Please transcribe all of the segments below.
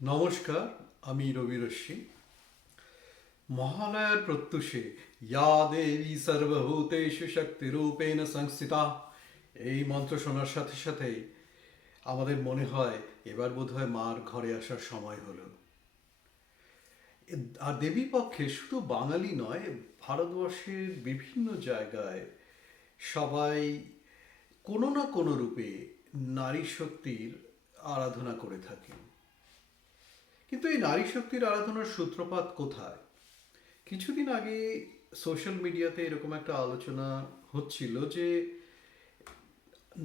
নমস্কার, আমি রবি রশ্মি। মহালয়ার প্রত্যুষে ইয়া দেবী সর্বভূতেষু শক্তিরূপেণ সংস্থিতা, এই মন্ত্র শোনার সাথে সাথেই আমাদের মনে হয় এবার বোধহয় মার ঘরে আসার সময় হলো। আর দেবী পক্ষে শুধু বাঙালি নয়, ভারতবর্ষের বিভিন্ন জায়গায় সবাই কোনো না কোনো রূপে নারী শক্তির আরাধনা করে থাকেন। কিন্তু এই নারী শক্তির আরাধনার সূত্রপাত কোথায়? কিছুদিন আগে সোশ্যাল মিডিয়াতে এরকম একটা আলোচনা হচ্ছিল যে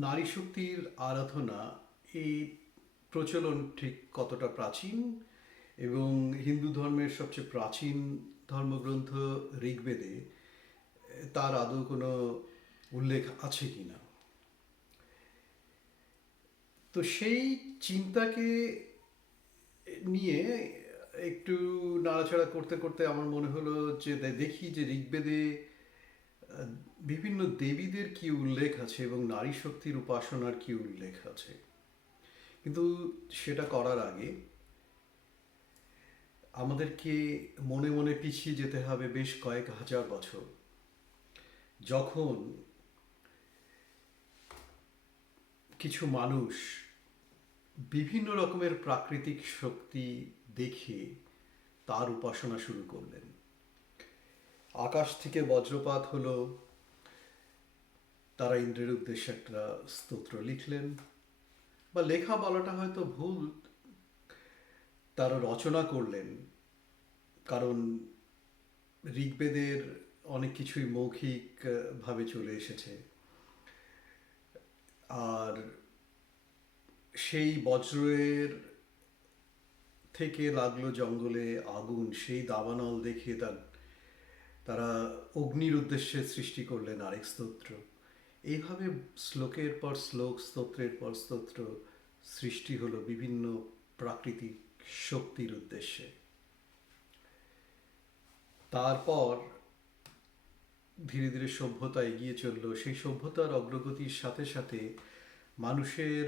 নারী শক্তির আরাধনা, এই প্রচলন ঠিক কতটা প্রাচীন, এবং হিন্দু ধর্মের সবচেয়ে প্রাচীন ধর্মগ্রন্থ ঋগ্বেদে তার আদৌ কোনো উল্লেখ আছে কিনা। তো সেই চিন্তাকে নিয়ে একটু নাড়াচাড়া করতে করতে আমার মনে হলো যে দেখি যে ঋগ্বেদে বিভিন্ন দেবীদের কি উল্লেখ আছে এবং নারী শক্তির উপাসনার কি উল্লেখ আছে। কিন্তু সেটা করার আগে আমাদেরকে মনে মনে পিছিয়ে যেতে হবে বেশ কয়েক হাজার বছর, যখন কিছু মানুষ বিভিন্ন রকমের প্রাকৃতিক শক্তি দেখে তার উপাসনা শুরু করলেন। আকাশ থেকে বজ্রপাত হলো, তারা ইন্দ্রের উদ্দেশ্যে একটা স্তোত্র লিখলেন, বা লেখা বলাটা হয়তো ভুল, তারা রচনা করলেন। কারণ ঋগ্বেদের অনেক কিছুই মৌখিক ভাবে চলে এসেছে। আর সেই বজ্রের থেকে লাগলো জঙ্গলে আগুন, সেই দাবানল দেখে তারা অগ্নির উদ্দেশ্যে সৃষ্টি করলেন আরেক স্তোত্র। এইভাবে শ্লোকের পর শ্লোক, স্তোত্রের পর স্তোত্র সৃষ্টি হলো বিভিন্ন প্রাকৃতিক শক্তির উদ্দেশ্যে। তারপর ধীরে ধীরে সভ্যতা এগিয়ে চললো। সেই সভ্যতার অগ্রগতির সাথে সাথে মানুষের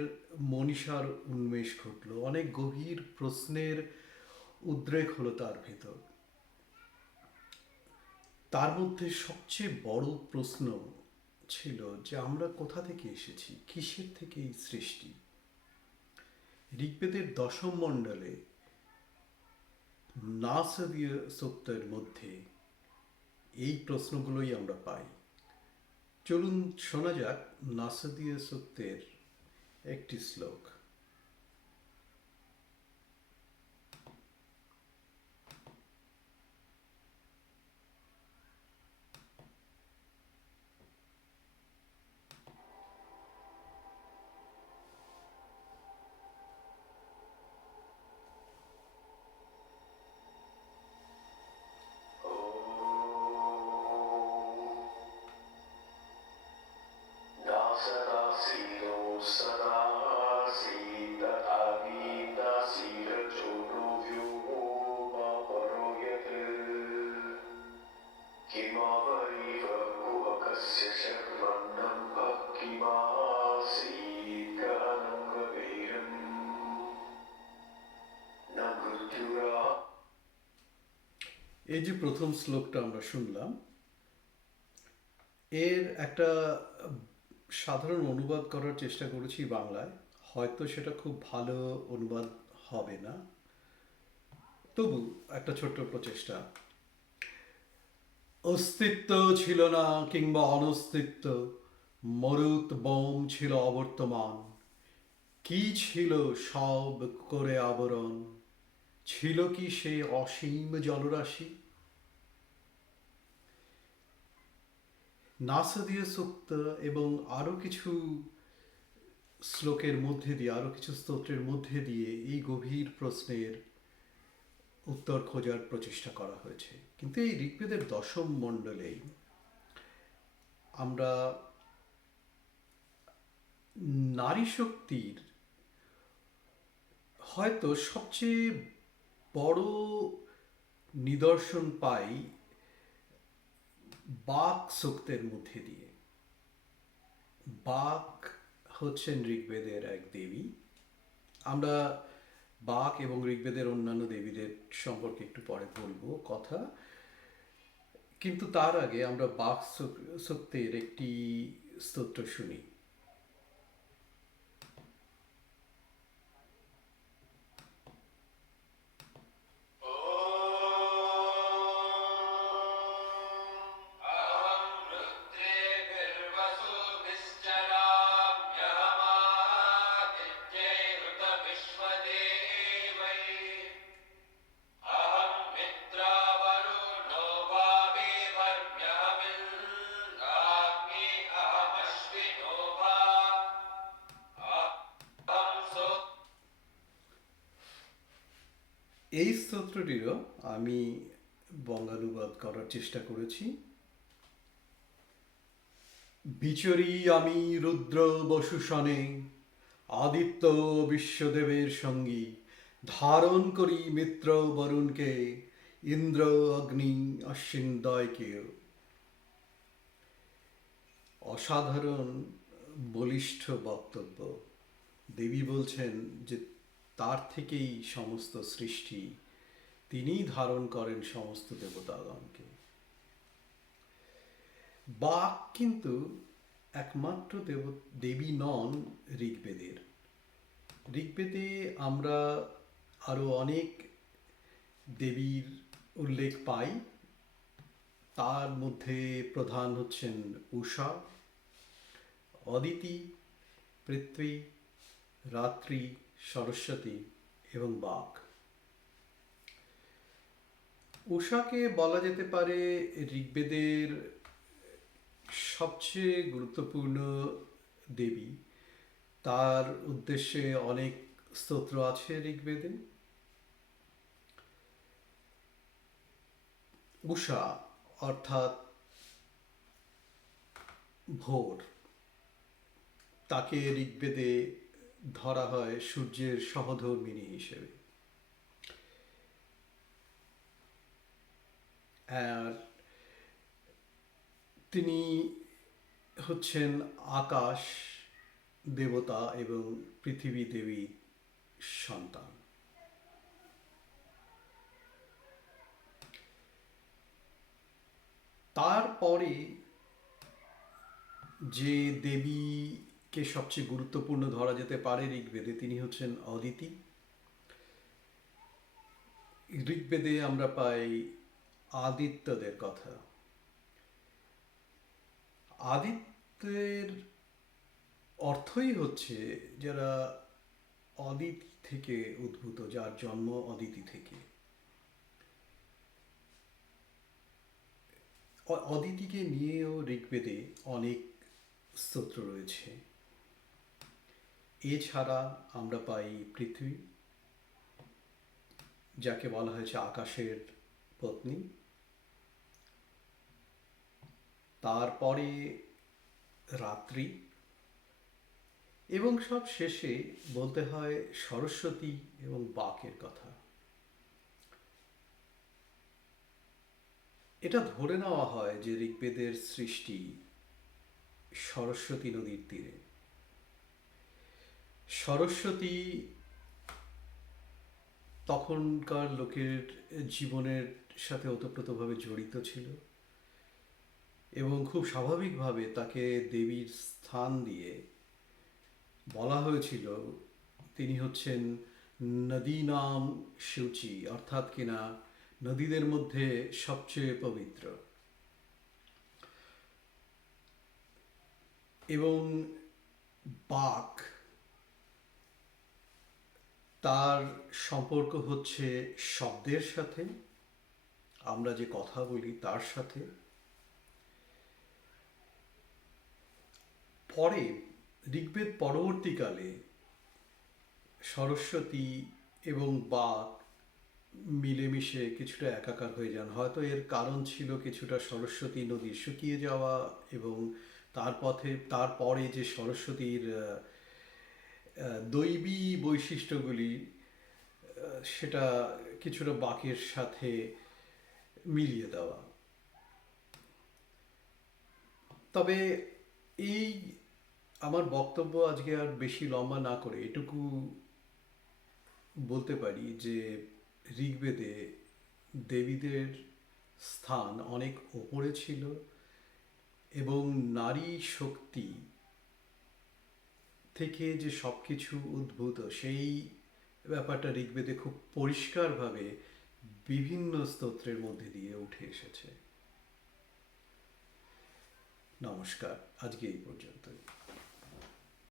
মনীষার উন্মেষ ঘটলো, অনেক গভীর প্রশ্নের উদ্রেক হলো তার ভেতর। তার মধ্যে সবচেয়ে বড় প্রশ্ন ছিল যে আমরা কোথা থেকে এসেছি, কিসের থেকে এই সৃষ্টি। ঋগ্বেদের দশম মণ্ডলে নাসদীয় সূক্তের মধ্যে এই প্রশ্নগুলোই আমরা পাই। চলুন শোনা যাক নাসদীয় সূক্তের একটি শ্লোক। এই যে প্রথম শ্লোকটা আমরা শুনলাম, এর একটা সাধারণ অনুবাদ করার চেষ্টা করেছি বাংলায়। হয়তো সেটা খুব ভালো অনুবাদ হবে না, তবু একটা ছোট্ট প্রচেষ্টা। অস্তিত্ব ছিল না কিংবা অনস্তিত্ব, মরুত বোম ছিল অবর্তমান। কি ছিল সব করে আবরণ, ছিল কি সে অসীম জলরাশি। নাসদীয় সূক্ত এবং আরো কিছু শ্লোকের মধ্যে দিয়ে, আরো কিছু স্তোত্রের মধ্যে দিয়ে এই গভীর প্রশ্নের উত্তর খোঁজার প্রচেষ্টা করা হয়েছে। কিন্তু এই ঋগ্বেদের দশম মণ্ডলেই আমরা নারী শক্তির হয়তো সবচেয়ে বড় নিদর্শন পাই বাক সূক্তের মধ্যে দিয়ে। বাক হচ্ছেন ঋগ্বেদের এক দেবী। আমরা বাক এবং ঋগ্বেদের অন্যান্য দেবীদের সম্পর্কে একটু পরে বলবো কথা, কিন্তু তার আগে আমরা বাক সূক্তের একটি স্তোত্র শুনি। এই স্তোত্রটিরও আমি বঙ্গানুবাদ করার চেষ্টা করেছি। বিচরি আমি রুদ্র বসুসনে, আদিত্য বিশ্বদেবের সঙ্গী, ধারণ করি মিত্র বরুণকে, ইন্দ্র অগ্নি অশ্বিন দয়কেও। অসাধারণ বলিষ্ঠ বক্তব্য। দেবী বলছেন যে তার থেকেই সমস্ত সৃষ্টি, তিনিই ধারণ করেন সমস্ত দেবতাগণকে। বাক কিন্তু একমাত্র দেবী নন ঋগ্বেদের। ঋগ্বেদে আমরা আরো অনেক দেবীর উল্লেখ পাই। তার মধ্যে প্রধান হচ্ছেন উষা, অদিতি, পৃথ্বী, রাত্রি, সরস্বতী এবং বাক। উষাকে বলা যেতে পারে ঋগ্বেদের সবচেয়ে গুরুত্বপূর্ণ দেবী। তার উদ্দেশ্যে অনেক স্তোত্র আছে ঋগ্বেদে। উষা অর্থাৎ ভোর, তাকে ঋগ্বেদে ধরা হয় সূর্যের সহধর্মিণী হিসেবে। আর তিনি হচ্ছেন আকাশ দেবতা এবং পৃথিবী দেবী সন্তান। তারপরে যে দেবীকে সবচেয়ে গুরুত্বপূর্ণ ধরা যেতে পারে ঋগ্বেদে, তিনি হচ্ছেন অদিতি। ঋগ্বেদে আমরা পাই আদিত্যদের কথা। আদিত্যের অর্থই হচ্ছে যারা অদিতি থেকে উদ্ভূত, যার জন্ম অদিতি থেকে। অদিতিকে নিয়েও ঋগ্বেদে অনেক স্তোত্র রয়েছে। এছাড়া আমরা পাই পৃথিবী, যাকে বলা হয়েছে আকাশের পত্নী। তারপরে রাত্রি, এবং সব শেষে বলতে হয় সরস্বতী এবং বাকের কথা। এটা ধরে নেওয়া হয় যে ঋগ্বেদের সৃষ্টি সরস্বতী নদীর তীরে। সরস্বতী তখনকার লোকের জীবনের সাথে ওতপ্রোতভাবে জড়িত ছিল এবং খুব স্বাভাবিকভাবে তাকে দেবীর স্থান দিয়ে বলা হয়েছিল তিনি হচ্ছেন নদীনাম সূচি, অর্থাৎ কিনা নদীদের মধ্যে সবচেয়ে পবিত্র। এবং বাক, তার সম্পর্ক হচ্ছে শব্দের সাথে, আমরা যে কথা বলি তার সাথে। পরে ঋগ্বেদ পরবর্তীকালে সরস্বতী এবং বাক মিলেমিশে কিছুটা একাকার হয়ে যান। হয়তো এর কারণ ছিল কিছুটা সরস্বতী নদী শুকিয়ে যাওয়া এবং তারপরে যে সরস্বতীর দৈবী বৈশিষ্ট্যগুলি সেটা কিছুটা বাকের সাথে মিলিয়ে দেওয়া। তবে এই আমার বক্তব্য আজকে আর বেশি লম্বা না করে এটুকু বলতে পারি যে ঋগ্বেদে দেবীদের স্থান অনেক ওপরে ছিল এবং নারী শক্তি থেকে যে সব কিছু উদ্ভূত সেই ব্যাপারটা ঋগ্বেদে খুব পরিষ্কারভাবে বিভিন্ন স্তোত্রের মধ্যে দিয়ে উঠে এসেছে। নমস্কার, আজকে এই পর্যন্তই।